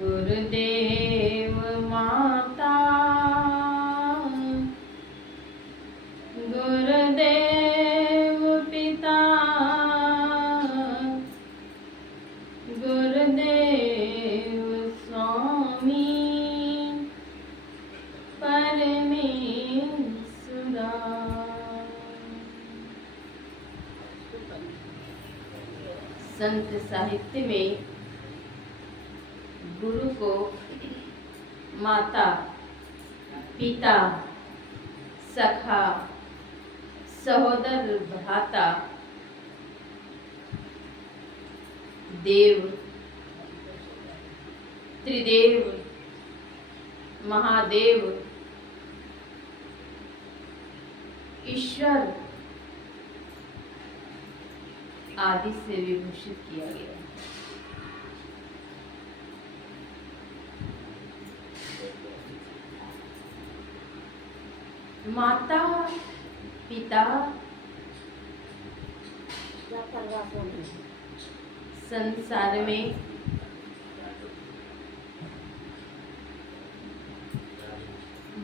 गुरुदेव माता, गुरुदेव पिता, गुरुदेव स्वामी परमेश्वरा। संत साहित्य में गुरु को माता, पिता, सखा, सहोदर, भ्राता, देव, त्रिदेव, महादेव, ईश्वर आदि से विभूषित किया गया। माता, पिता संसार में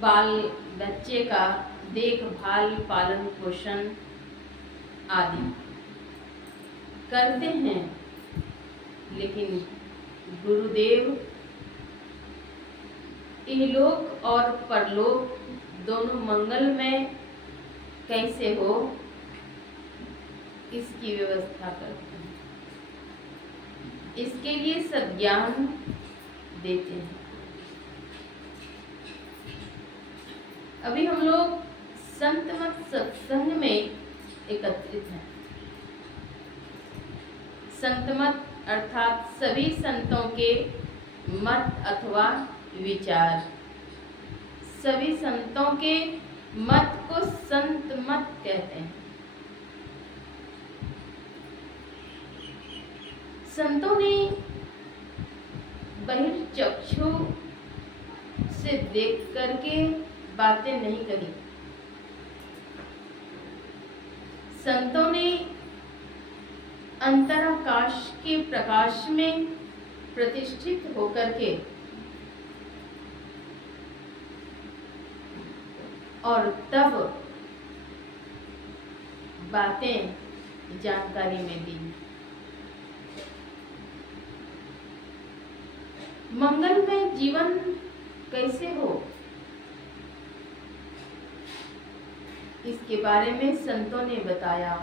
बाल बच्चे का देखभाल, पालन पोषण आदि करते हैं, लेकिन गुरुदेव इहलोक और परलोक दोनों मंगलमय कैसे हो, इसकी व्यवस्था करते हैं। इसके लिए सद्ज्ञान देते हैं। अभी हम लोग संतमत सत्संग में एकत्रित हैं। संतमत अर्थात सभी संतों के मत अथवा विचार। सभी संतों के मत को संत मत कहते हैं। संतों ने बहिर्चक्षु से देख करके बातें नहीं करी। संतों ने अंतराकाश के प्रकाश में प्रतिष्ठित होकर के और तब बातें जानकारी में दी। मंगलमय जीवन कैसे हो, इसके बारे में संतों ने बताया।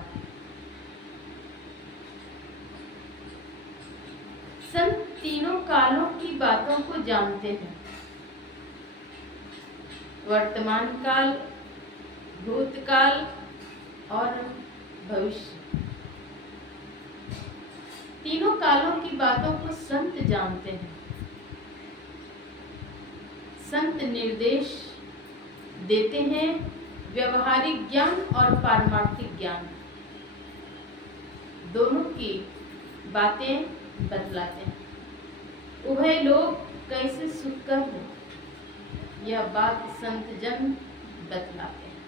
संत तीनों कालों की बातों को जानते हैं। वर्तमान काल, भूतकाल और भविष्य। तीनों कालों की बातों को संत जानते हैं। संत निर्देश देते हैं, व्यवहारिक ज्ञान और पारमार्थिक ज्ञान दोनों की बातें बतलाते हैं। उभय लोग कैसे सुखकर हो, यह बात संत जन बतलाते हैं।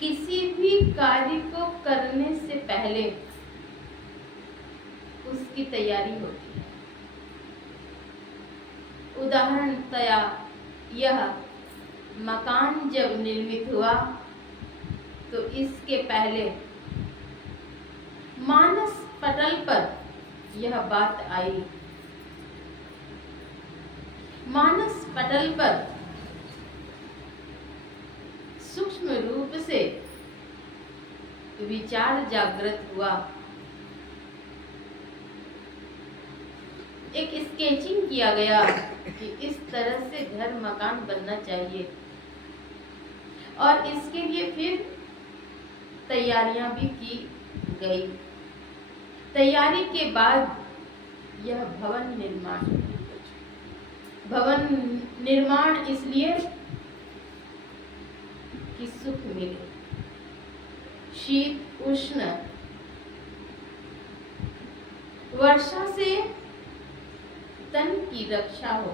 किसी भी कार्य को करने से पहले उसकी तैयारी होती है। उदाहरणतया यह मकान जब निर्मित हुआ तो इसके पहले मानस पटल पर यह बात आई। मानस पटल पर सूक्ष्म रूप से विचार जागृत हुआ। एक स्केचिंग किया गया कि इस तरह से घर मकान बनना चाहिए और इसके लिए फिर तैयारियां भी की गई। तैयारी के बाद यह भवन निर्माण। भवन निर्माण इसलिए कि सुख मिले, शीत उष्ण, वर्षा से तन की रक्षा हो,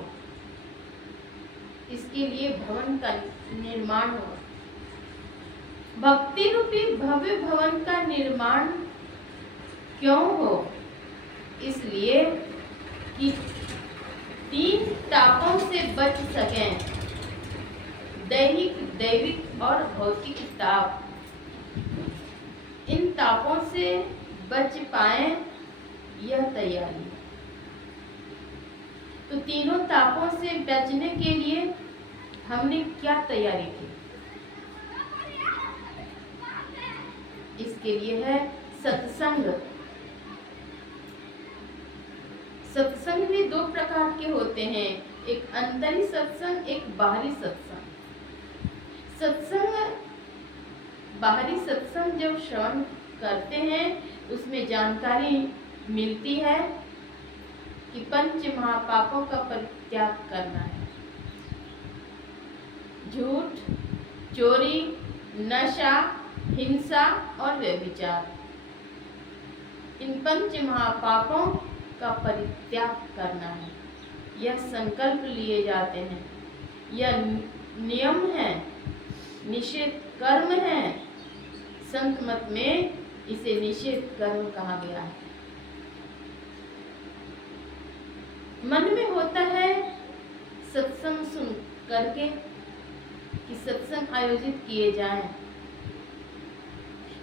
इसके लिए भवन का निर्माण हो। भक्ति रूपी भव्य भवन का निर्माण क्यों हो? इसलिए कि 3 तापों से बच सकें, दैहिक, दैविक और भौतिक ताप। इन तापों से बच पाए, यह तैयारी। तो तीनों तापों से बचने के लिए हमने क्या तैयारी की? इसके लिए है सत्संग। सत्संग भी 2 प्रकार के होते हैं, एक अंतरी सत्संग, एक बाहरी सत्संग। सत्संग, बाहरी सत्संग जब श्रवण करते हैं उसमें जानकारी मिलती है कि 5 महापापों का परित्याग करना है। झूठ, चोरी, नशा, हिंसा और व्यभिचार, इन 5 महापापों का परित्याग करना है। यह संकल्प लिए जाते हैं, यह नियम है, निषेध कर्म है। संत मत में इसे निषेध कर्म कहा गया है। मन में होता है सत्संग सुन करके कि सत्संग आयोजित किए जाएं,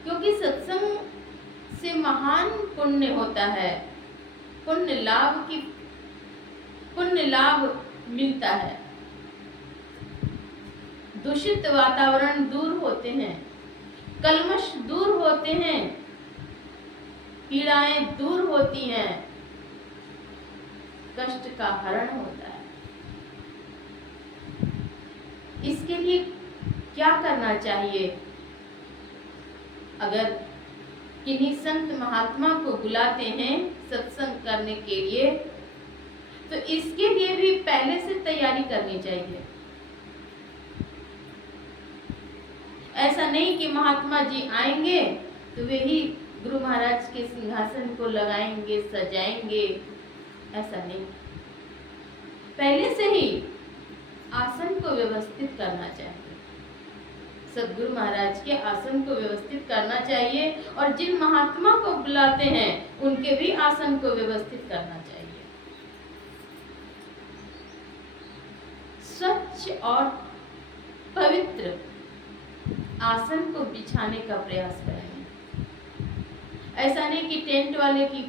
क्योंकि सत्संग से महान पुण्य होता है, पुण्य लाभ मिलता है। दूषित वातावरण दूर होते हैं, कल्मश दूर होते हैं, पीड़ाएं दूर होती हैं, कष्ट का हरण होता है। इसके लिए क्या करना चाहिए? अगर किन्हीं संत महात्मा को बुलाते हैं सत्संग करने के लिए, तो इसके लिए भी पहले से तैयारी करनी चाहिए। ऐसा नहीं कि महात्मा जी आएंगे तो वे ही गुरु महाराज के सिंहासन को लगाएंगे, सजाएंगे, ऐसा नहीं। पहले से ही आसन को व्यवस्थित करना चाहिए। सद्गुरु महाराज के आसन को व्यवस्थित करना चाहिए और जिन महात्मा को बुलाते हैं उनके भी आसन को व्यवस्थित करना चाहिए। स्वच्छ और पवित्र आसन को बिछाने का प्रयास करें। ऐसा नहीं कि टेंट वाले की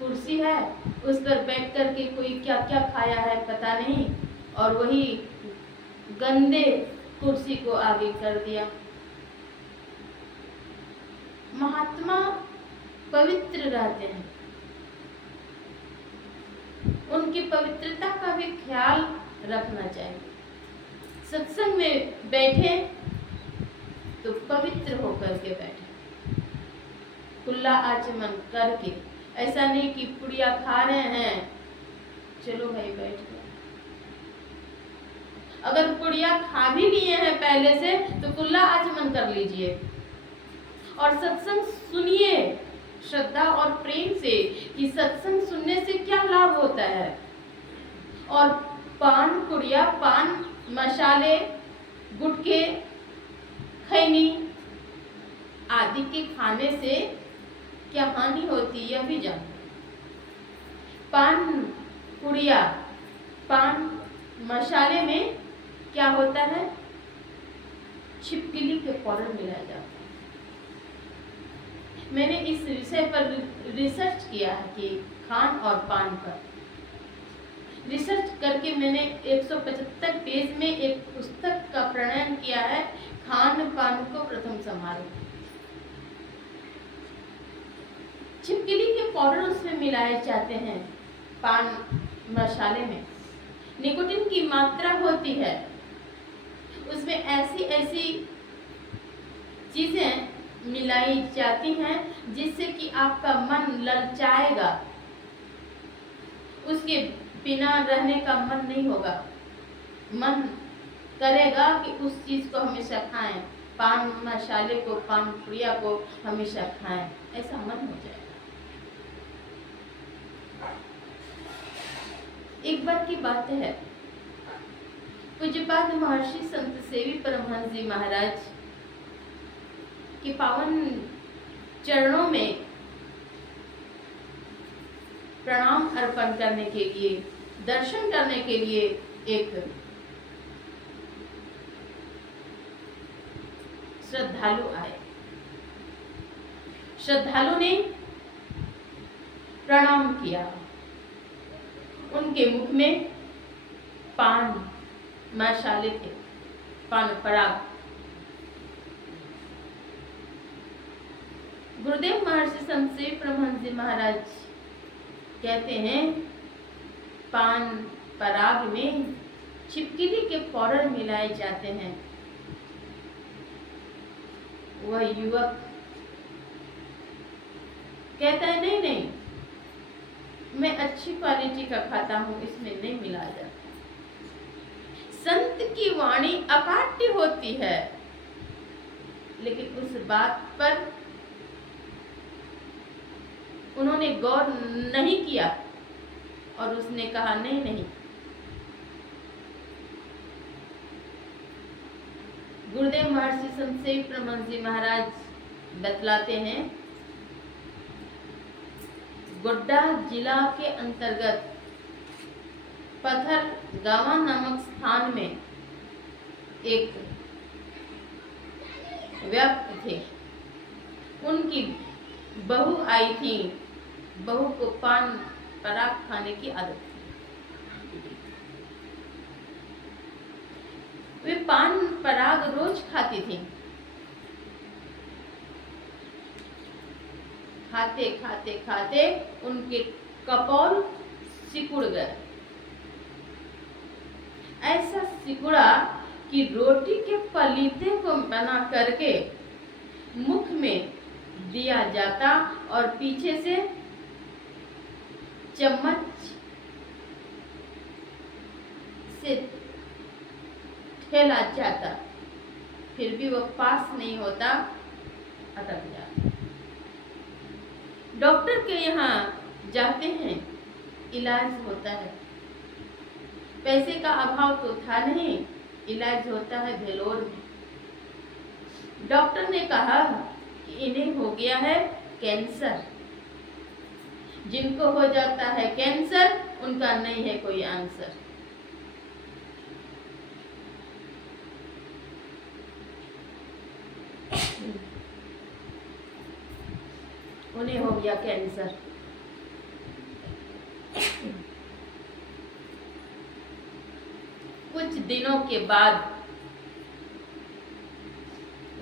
कुर्सी है, उस पर बैठ करके कोई क्या क्या खाया है पता नहीं, और वही गंदे कुर्सी को आगे कर दिया। महात्मा पवित्र रहते हैं, उनकी पवित्रता का भी ख्याल रखना चाहिए। सत्संग में बैठे तो पवित्र होकर के बैठे, खुला आचमन करके। ऐसा नहीं कि पुड़िया खा रहे हैं, चलो भाई बैठ गए। अगर पुड़िया खा भी लिए हैं पहले से तो खुला आचमन कर लीजिए और सत्संग सुनिए श्रद्धा और प्रेम से कि सत्संग सुनने से क्या लाभ होता है, और पान पुड़िया, पान मसाले, गुटखे, खैनी आदि के खाने से क्या हानि होती है यह भी जानो। पान पुड़िया, पान मसाले में क्या होता है? छिपकली के पाउडर मिलाया जाता है। मैंने इस विषय पर रिसर्च किया है कि खान और पान पर रिसर्च करके मैंने 175 पेज में एक पुस्तक का प्रणयन किया है, खान पान को प्रथम समारोह। छिपकली के पाउडर उसमें मिलाए जाते हैं। पान मसाले में निकोटीन की मात्रा होती है, उसमें ऐसी ऐसी चीजें मिलाई जाती हैं जिससे कि आपका मन ललचाएगा, उसके बिना रहने का मन नहीं होगा, मन करेगा कि उस चीज को हमेशा खाएं, पान मसाले को, पान पुड़िया को हमेशा खाएं, ऐसा मन हो जाएगा। एक बार की बात है, पूज्यपाद महर्षि संत सेवी परमहंस जी महाराज कि पावन चरणों में प्रणाम अर्पण करने के लिए, दर्शन करने के लिए एक श्रद्धालु आए। श्रद्धालु ने प्रणाम किया। उनके मुख में पान मसाले थे, पान पराग। गुरुदेव महर्षि संत परमहंस जी महाराज कहते हैं, पान पराग में छिपकली के पाउडर मिलाए जाते हैं। वह युवक कहता है, नहीं नहीं, मैं अच्छी क्वालिटी का खाता हूं, इसमें नहीं मिलाया जाता। संत की वाणी अकाट्य होती है, लेकिन उस बात पर उन्होंने गौर नहीं किया और उसने कहा, नहीं नहीं। गुरुदेव महर्षि संत परमहंस जी महाराज बतलाते हैं, गोड्डा जिला के अंतर्गत पत्थर गावा नामक स्थान में एक व्यक्ति थे। उनकी बहू आई थी। बहू को पान पराग खाने की आदत थी। वे पान पराग रोज खाती थी। खाते खाते खाते उनके कपोल सिकुड़ गए। ऐसा सिकुड़ा कि रोटी के पलीते को बना करके मुख में दिया जाता और पीछे से चम्मच से ठेला जाता, फिर भी वो पास नहीं होता, अटक जाता। डॉक्टर के यहाँ जाते हैं, इलाज होता है। पैसे का अभाव तो था नहीं, इलाज होता है भेलोर में। डॉक्टर ने कहा कि इन्हें हो गया है कैंसर। जिनको हो जाता है कैंसर, उनका नहीं है कोई आंसर। उन्हें हो गया कैंसर। कुछ दिनों के बाद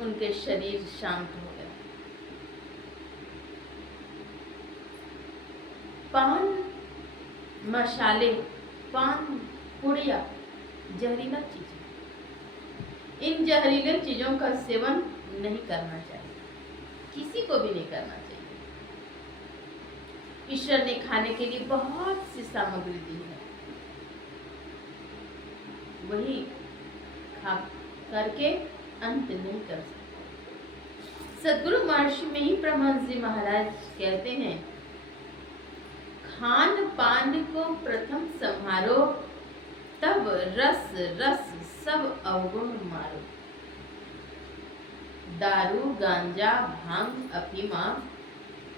उनके शरीर शांत हो गया। पान मसाले, पान पुड़िया जहरीला चीज। इन जहरीले चीजों का सेवन नहीं करना चाहिए, किसी को भी नहीं करना चाहिए। ईश्वर ने खाने के लिए बहुत सी सामग्री दी है, वही खा करके अंत नहीं कर सकते। सदगुरु महर्षि में ही परमहंस जी महाराज कहते हैं, खान पान को प्रथम संहारो, तब रस रस सब अवगुण मारो। दारू गांजा भांग अफीमा,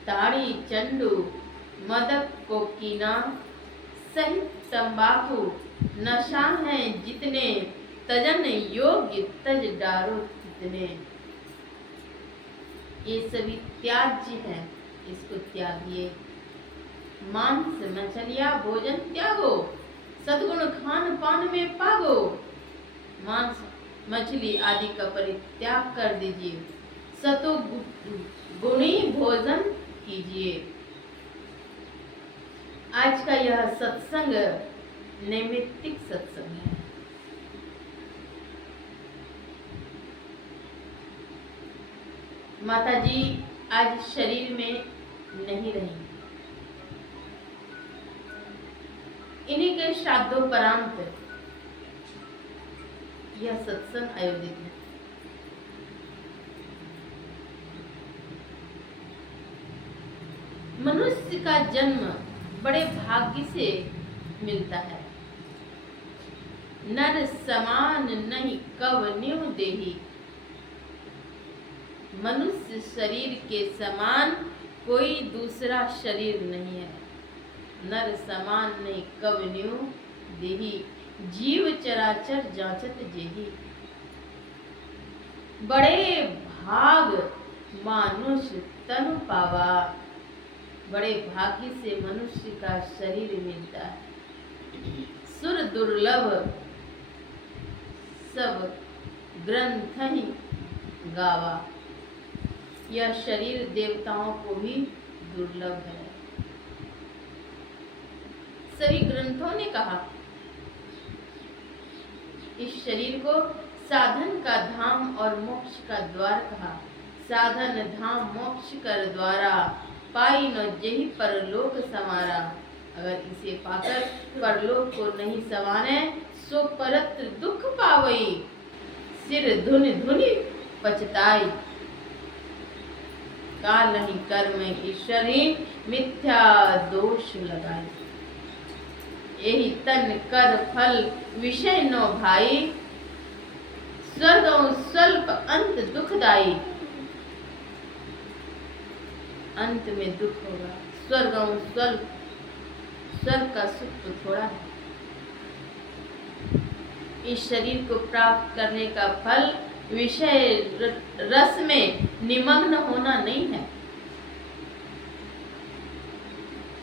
ताड़ी चंडू मदक कोकीना, सहित तंबाकू नशा है जितने, तजन योग्य तज डारो कितने। ये सभी त्याज्य है, इसको त्यागिए। मांस मछलिया भोजन त्यागो, सद्गुण खान पान में पागो। मांस मछली आदि का परित्याग कर दीजिए, सतो गुणी भोजन कीजिए। आज का यह सत्संग नैमित्तिक सत्संग है। माता जी आज शरीर में नहीं रही। इन्हीं के श्राद्धोपरांत यह सत्संग आयोजित है। मनुष्य का जन्म बड़े भाग्य से मिलता है। नर समान नहीं कवन्यो देही, मनुष्य शरीर के समान कोई दूसरा शरीर नहीं है। नर समान नहीं कवन्यु देही, जीव चराचर जांचत जेही। बड़े भाग मानुष तनु पावा, बड़े भाग्य से मनुष्य का शरीर मिलता है। सुर दुर्लभ सब ग्रंथ ही गावा, यह शरीर देवताओं को भी दुर्लभ है। सभी ग्रंथों ने कहा, इस शरीर को साधन का धाम और मोक्ष का द्वार कहा। साधन धाम मोक्ष कर द्वारा, पाई न जेहि परलोक समारा। अगर इसे पाकर परलोक को नहीं सवाने, सो परत दुख पावई। सिर धुनि धुनि पछताई, काल ही कर्म ईश्वर ही मिथ्या दोष लगाई। यही तन कर फल विषय नो भाई, स्वर्ग स्वल्प अंत दुखदाई। अंत में दुख होगा। स्वर्ग स्वल्प, स्वर्ग का सुख तो थोड़ा है। इस शरीर को प्राप्त करने का फल विषय रस में निमग्न होना नहीं है।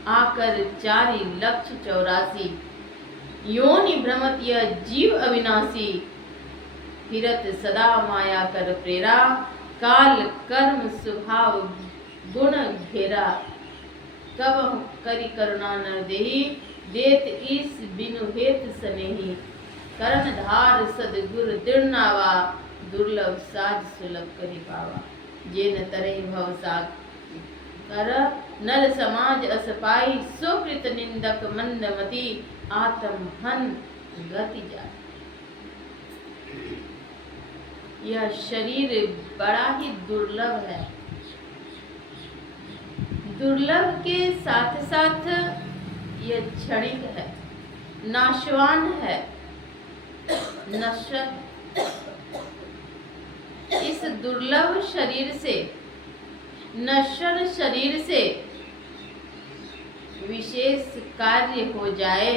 आकर 4,84,00,000 योनि भ्रमत यह जीव अविनाशी। फिरत सदा माया कर प्रेरा, काल कर्म स्वभाव गुण घेरा। कब करी करुणा नर देही, देत ईस बिनु हेत स्नेही। करण धार सदगुर दृढ़नावा, दुर्लभ साज सुलभ करी पावा। जे न तरहि भव सागर, नर समाज अस पाई। सो कृत निंदक मंदमती, आत्म हन गति जाय। यह शरीर बड़ा ही दुर्लभ है। दुर्लभ के साथ साथ यह क्षणिक है, नाशवान है, नश्वर। इस दुर्लभ शरीर से, नश्वर शरीर से विशेष कार्य हो जाए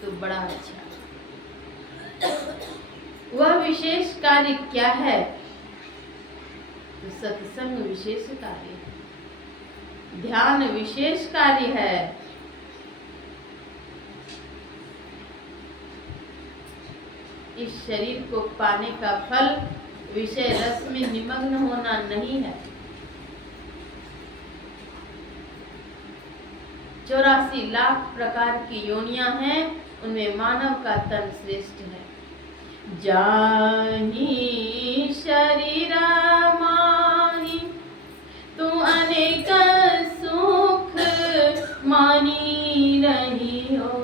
तो बड़ा अच्छा। वह विशेष कार्य क्या है? तो सत्संग विशेष कार्य है, ध्यान विशेष कार्य है। इस शरीर को पाने का फल विषय रस में निमग्न होना नहीं है। 84 लाख प्रकार की योनियां हैं, उनमें मानव का तन श्रेष्ठ है। जाहि शरीर माहि, तू अनेक सुख मानी रही हो।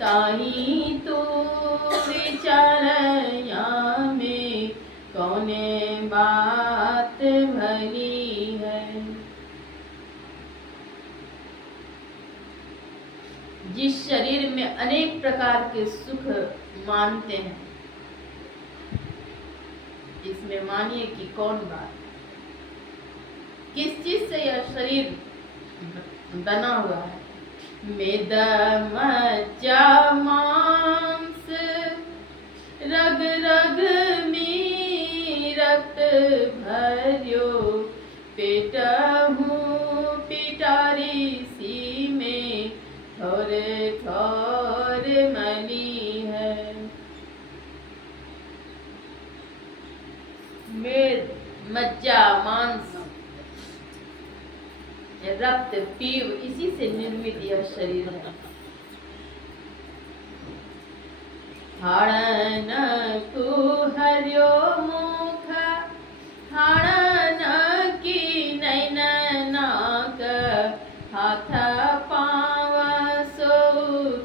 ताही तू विचारया में, कौने बात भली है। जिस शरीर में अनेक प्रकार के सुख मानते हैं, इसमें मानिए कि कौन बात, किस चीज से यह शरीर बना हुआ है? मेद मज्जा मांस, रग रग में रक्त भर्यो। पेट हूँ पिटारी सी में, थोड़े थोड़े मनी है। मेद मज्जा मांस रक्त पीव, इसी से निर्मित यह शरीर है। हाड़न कुहर्यो मुख, हाड़न की नैन नाक। हाथ पाँव सो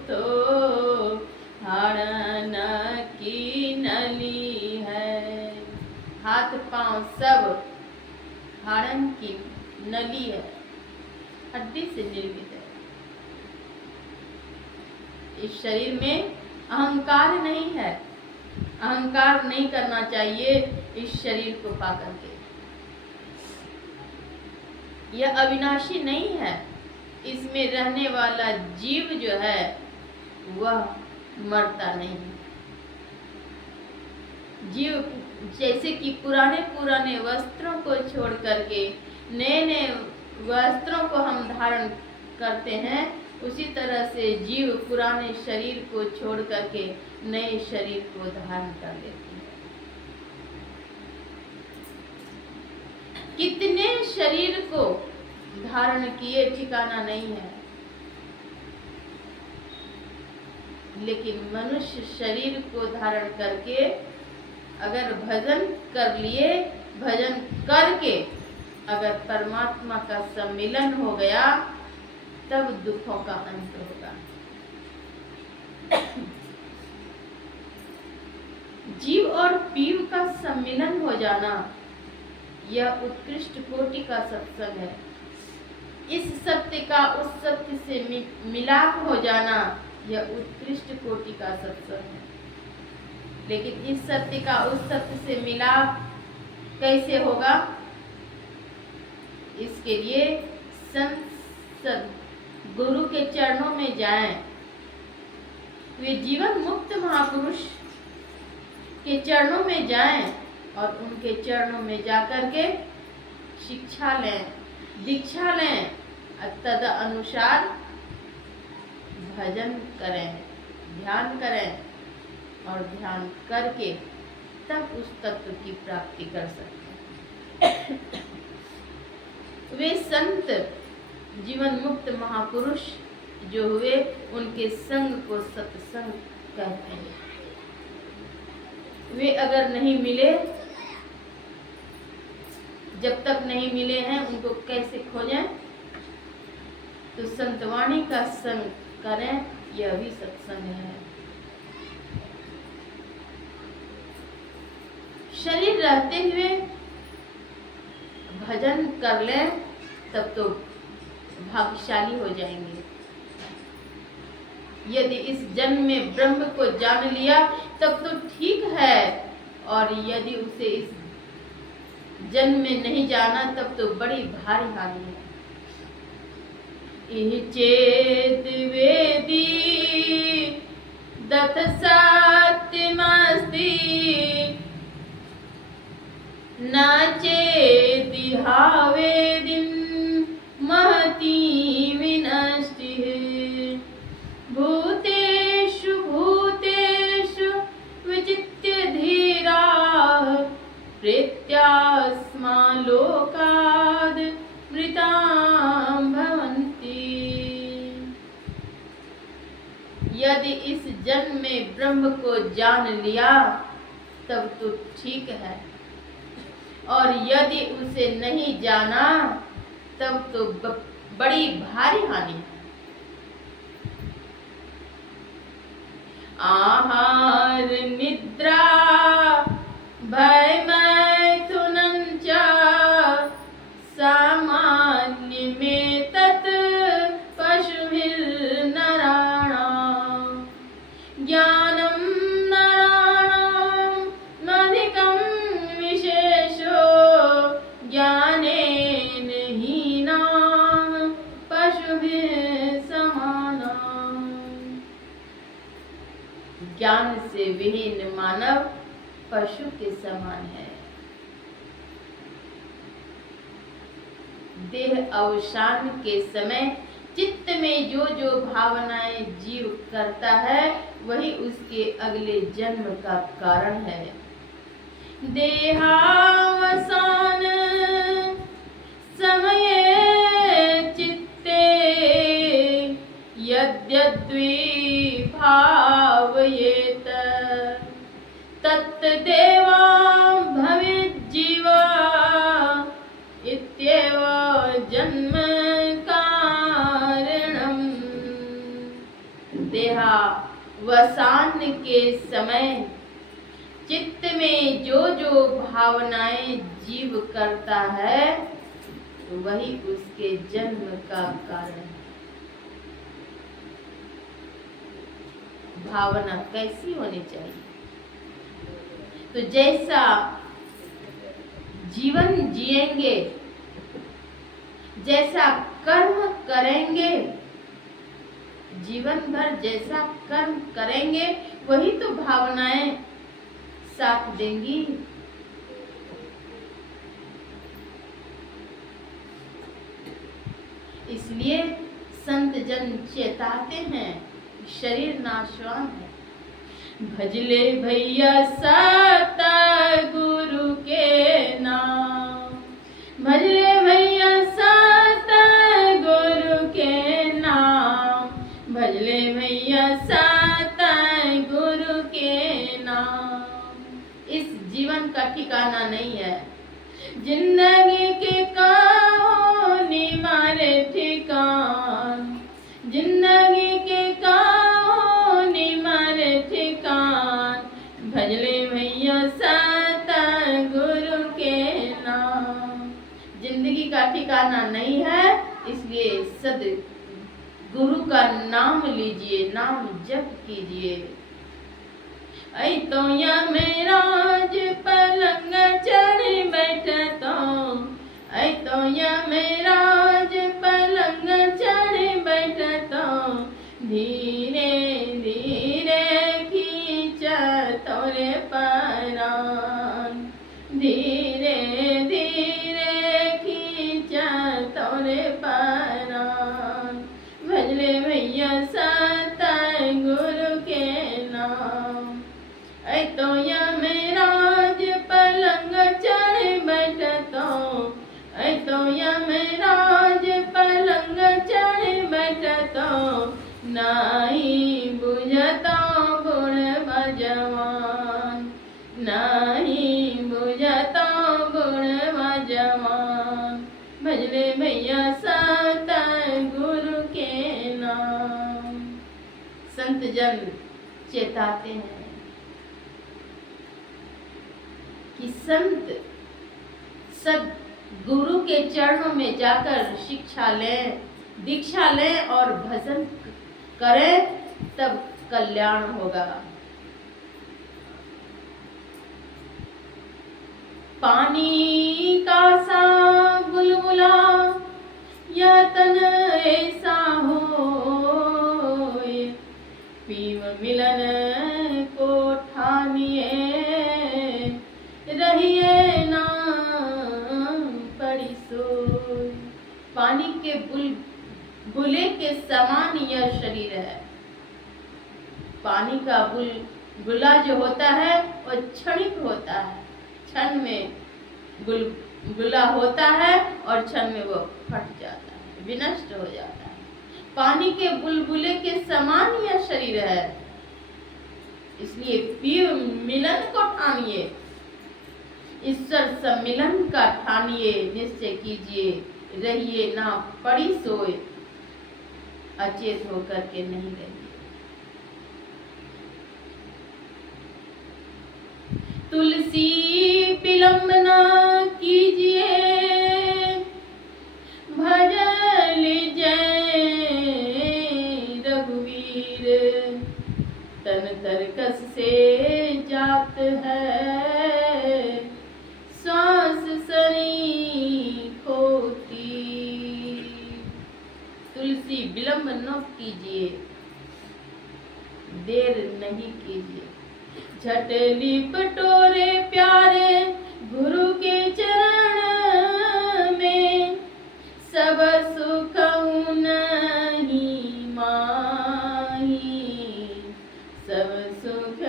तो, हाड़न की नली है। हाथ पाँव सब हाड़न की नली है, हड्डी से निर्मित है। इस शरीर में अहंकार नहीं है, अहंकार नहीं करना चाहिए इस शरीर को पा करके। यह अविनाशी नहीं है, इसमें रहने वाला जीव जो है वह मरता नहीं। जीव जैसे कि पुराने वस्त्रों को छोड़ करके नए नए वस्त्रों को हम धारण करते हैं, उसी तरह से जीव पुराने शरीर को छोड़ करके नए शरीर को धारण कर लेते हैं। कितने शरीर को धारण किए ठिकाना नहीं है, लेकिन मनुष्य शरीर को धारण करके अगर भजन कर लिए, भजन करके अगर परमात्मा का सम्मिलन हो गया, तब दुखों का अंत होगा। जीव और पीव का सम्मिलन हो जाना, यह उत्कृष्ट कोटि का सत्संग है। इस सत्य का उस सत्य से मिलाप हो जाना, यह उत्कृष्ट कोटि का सत्संग है। लेकिन इस सत्य का उस सत्य से मिलाप कैसे होगा? इसके लिए संत गुरु के चरणों में जाएं। वे जीवन मुक्त महापुरुष के चरणों में जाएं और उनके चरणों में जाकर के शिक्षा लें, दीक्षा लें, तद अनुसार भजन करें, ध्यान करें और ध्यान करके तब उस तत्व की प्राप्ति कर सकते हैं। वे संत जीवन मुक्त महापुरुष जो हुए, उनके संग को सत्संग कहते हैं। वे अगर नहीं मिले, जब तक नहीं मिले हैं उनको कैसे खोजें? तो संतवाणी का संग करें, यह भी सत्संग है। शरीर रहते हुए भजन कर लें, तब तो भाग्यशाली हो जाएंगे। यदि इस जन्म में ब्रह्म को जान लिया तब तो ठीक है, और यदि उसे इस जन्म में नहीं जाना तब तो बड़ी भारी हानि है। चेत वेदी दत्त सत्यमस्ति नाचे दिहावे दिन महती विनष्टि भूतेषु भूतेषु विचित्य धीरा प्रेत्यास्मा लोकाद् मृतां भवन्ति। यदि इस जन्म में ब्रह्म को जान लिया तब तो ठीक है, और यदि उसे नहीं जाना तब तो बड़ी भारी हानि है। आहार निद्रा भय मैथुनं च सामान्य में तत् पशुभिर्नराणां ज्ञानं नराणां नधिकं विशेषो ज्ञानेन हीनां पशुभिः समानां। ज्ञान से विहीन मानव पशु के समान है। देह अवसान के समय चित्त में जो जो भावनाएं जीव करता है, वही उसके अगले जन्म का कारण है। देहावसान समये चित्ते यद्यद्वि भावयेत तत्तदेवा भवेज्जीवा इत्येव जन्म कारणम्। देहावसान के समय चित्त में जो जो भावनाएं जीव करता है, वही उसके जन्म का कारण है। भावना कैसी होनी चाहिए? तो जैसा जीवन जिएंगे, जैसा कर्म करेंगे, जीवन भर जैसा कर्म करेंगे वही तो भावनाएं साथ देंगी। इसलिए संत जन चेताते हैं, शरीर नाशवान है। भजले भैया सतगुरु के नाम, भजले भैया सतगुरु के नाम, भजले भैया सतगुरु के नाम। इस जीवन का ठिकाना नहीं है, जिंदगी के कहानी मारे ठिकान, जिंदगी के कहानी मारे ठिकान, भजले भैया सतगुरु के नाम। जिंदगी का ठिकाना नहीं है, इसलिए सद गुरु का नाम लीजिए, नाम जप कीजिए। ऐ तो या मेराज पलंग चढ़ बैठता, ऐ तो या मेराज पलंग चढ़ बैठता, धीरे धीरे खींचा तोरे परान, धीरे धीरे खींचा तोरे परान, भजले भैया सतगुरु के नाम। ऐ तो या मेराज पलंग चढ़ बैठता, ऐ तो या मेराज पलंग चढ़ बैठता, नहीं बुझता बुढ़वा जवान, नहीं बुझता बुढ़वा जवान, भजले भैया सतगुरु के नाम। संत जन चेताते हैं कि संत सब गुरु के चरणों में जाकर शिक्षा लें, दीक्षा लें और भजन करें, तब कल्याण होगा। पानी का सा बुलबुला यह तन ऐसा होए, पीव मिलन को ठानिए, रहिए ना पड़ी सोई। पानी के बुलबुले के समान यह शरीर है। पानी का बुलबुला जो होता है वह क्षणिक होता है, क्षण में बुलबुला होता है और क्षण में वो फट जाता है, विनष्ट हो जाता है। पानी के बुलबुले के समान यह शरीर है, इसलिए पीव मिलन को ठानिए, ईश्वर सम्मिलन का ठानिए, निश्चय कीजिए, रहिए ना पड़ी सोए, अचेत होकर के नहीं रहिए। तुलसी विलंब ना कीजिए, भजल जय रघुवीर, तन तरकस से जात है, श्वास सनी खोती। तुलसी विलंब न कीजिए, देर नहीं कीजिए, झट लिपटोरे प्यारे गुरु के चरण में, सब सुख नहीं माही, सब सुख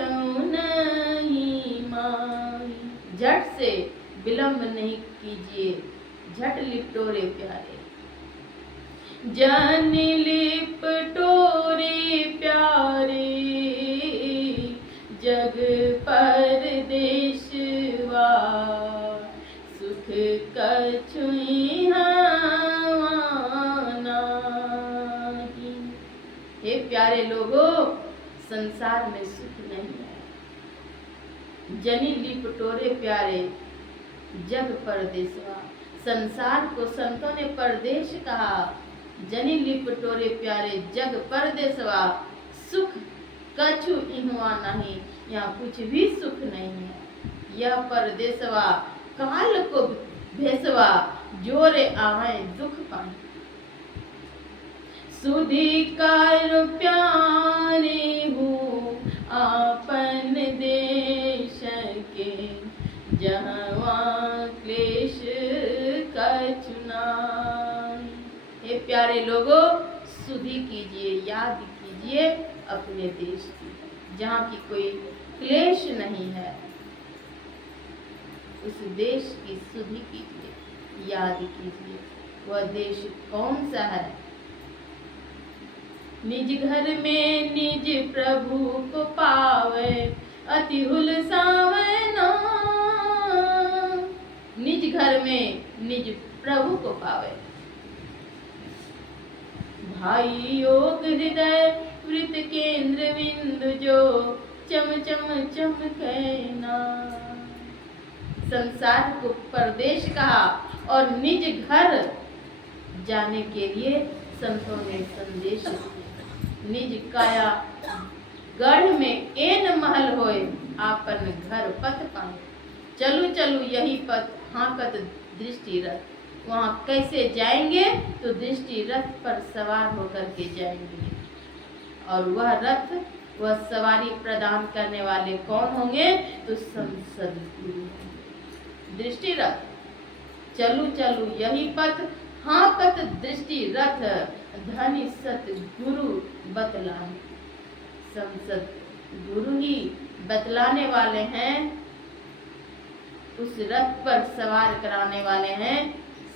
नहीं माही। झट से विलंब नहीं कीजिए, झट लिपटोरे प्यारे, जन लिपटोरे प्यारे, जग परदेशवा, सुख कछुई नाही। हे प्यारे लोगों, संसार में सुख नहीं है। जनी लिपटोरे प्यारे, जग परदेशवा। संसार को संतों ने परदेश कहा। जनी लिपटोरे प्यारे, जग परदेशवा, सुख कछु इहुआ नहीं, यहाँ कुछ भी सुख नहीं है। यह परदेसवा काल को भेसवा, जोरे आवे दुख पाए। सुधी कार प्यारे हूँ आपन देश के, जहाँ क्लेश का चुना। हे प्यारे लोगों, सुधी कीजिए, याद कीजिए अपने देश की, जहाँ की कोई क्लेश नहीं है। उस देश की सुधि कीजिए, याद कीजिए। वह देश कौन सा है? निज घर में निज प्रभु को पावे, अति हुलसावे ना। निज घर में निज प्रभु को पावे। भाई योग हृदय वृत केंद्र बिंदु, जो चम चम चमके ना। संसार को परदेश कहा और निज घर जाने के लिए संतों ने संदेश दिया। निज काया गढ़ में एन महल होए, आपन घर पथ पाए। चलू चलू यही पथ, हाकत दृष्टि रथ। वहाँ कैसे जाएंगे? तो दृष्टि रथ पर सवार होकर के जाएंगे। और वह रथ, वह सवारी प्रदान करने वाले कौन होंगे? तो संसद गुरु। दृष्टि रथ, चलू चलू यही पथ, हाकत दृष्टि रथ, धनी सत गुरु बतलाए। संसद गुरु ही बतलाने वाले हैं, उस रथ पर सवार कराने वाले हैं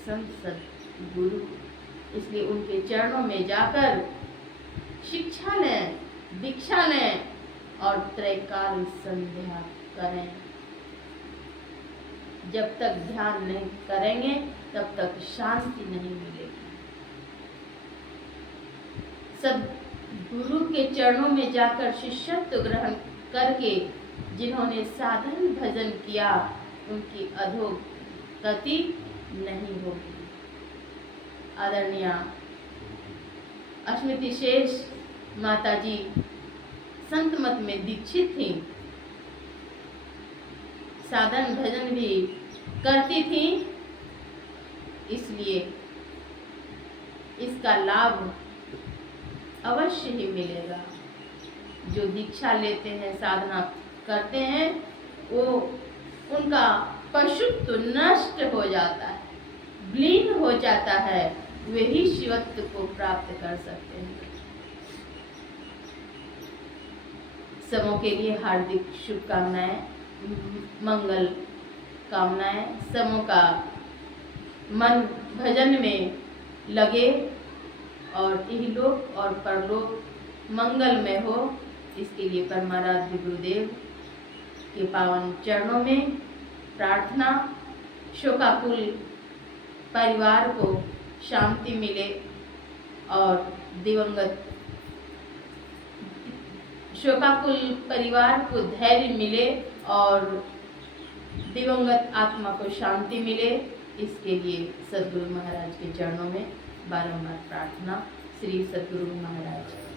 संसद गुरु। इसलिए उनके चरणों में जाकर शिक्षा लें, दीक्षा लें और त्रैकाल संध्या करें। जब तक ध्यान नहीं करेंगे तब तक शांति नहीं मिलेगी। सद्गुरु के चरणों में जाकर शिष्यत्व ग्रहण करके जिन्होंने साधन भजन किया, उनकी अधोगति नहीं होगी। आदरणीय अश्मिति शेष माता जी संत मत में दीक्षित थी, साधन भजन भी करती थी, इसलिए इसका लाभ अवश्य ही मिलेगा। जो दीक्षा लेते हैं, साधना करते हैं, वो उनका पशुत्व नष्ट हो जाता है, विलीन हो जाता है, वे ही शिवत्व को प्राप्त कर सकते हैं। समूह के लिए हार्दिक शुभकामनाएं, मंगल कामनाएं। समूह का मन भजन में लगे और इहलोक और परलोक मंगलमय हो, इसके लिए परमाराध्य गुरुदेव के पावन चरणों में प्रार्थना। शोकाकुल परिवार को शांति मिले और दिवंगत शोकाकुल परिवार को धैर्य मिले और दिवंगत आत्मा को शांति मिले, इसके लिए सद्गुरु महाराज के चरणों में बारंबार प्रार्थना। श्री सद्गुरु महाराज।